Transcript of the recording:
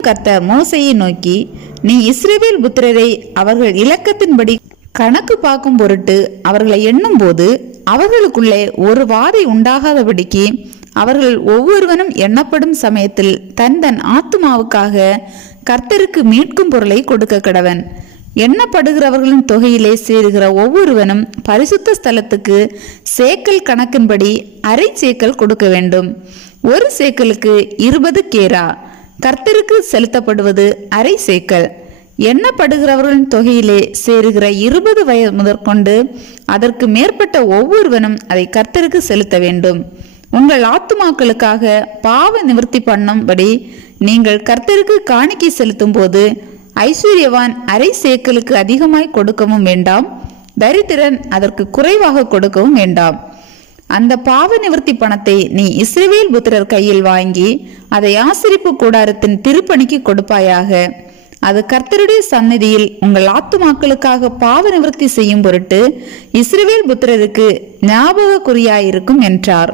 கர்த்தர் மோசையை நோக்கி நீ இஸ்ரேவேல் புத்திரரை அவர்கள் இலக்கத்தின்படி கணக்கு பார்க்கும் பொருட்டு அவர்களை எண்ணும்போது அவர்களுக்குள்ளே ஒரு வாதை உண்டாகாதபடிக்கு அவர்கள் ஒவ்வொருவனும் எண்ணப்படும் சமயத்தில் தன் தன் ஆத்துமாவுக்காக கர்த்தருக்கு மீட்கும் பொருளை கொடுக்க கடவன். எண்ணப்படுகிறவர்களின் தொகையிலே சேருகிற ஒவ்வொருவனும் பரிசுத்த ஸ்தலத்துக்கு சேக்கல் கணக்கின்படி அரை சேக்கல் கொடுக்க வேண்டும். ஒரு சேக்கலுக்கு இருபது கேரா. கர்த்தருக்கு செலுத்தப்படுவது அரை சேக்கல். எண்ணப்படுகிறவர்களின் தொகையிலே சேருகிற இருபது வயது முதற்கொண்டு அதற்கு மேற்பட்ட ஒவ்வொருவனும் அதை கர்த்தருக்கு செலுத்த வேண்டும். உங்கள் ஆத்துமாக்களுக்காக பாவ நிவர்த்தி பண்ணும்படி நீங்கள் கர்த்தருக்கு காணிக்கை செலுத்தும் போது ஐஸ்வர்யவான் அரை சேக்கலுக்கு அதிகமாய் கொடுக்கவும் வேண்டாம். தரித்திரன் அதற்கு குறைவாக கொடுக்கவும் வேண்டாம். அந்த பாவ நிவர்த்தி பணத்தை நீ இஸ்ரவேல் புத்திரர் கையில் வாங்கி அதை ஆசிரிப்பு கூடாரத்தின் திருப்பணிக்கு கொடுப்பாயாக. அது கர்த்தருடைய சந்நிதியில் உங்கள் ஆத்துமாக்களுக்காக பாவ நிவர்த்தி செய்யும் பொருட்டு இஸ்ரவேல் புத்திரருக்கு ஞாபக குறியாயிருக்கும் என்றார்.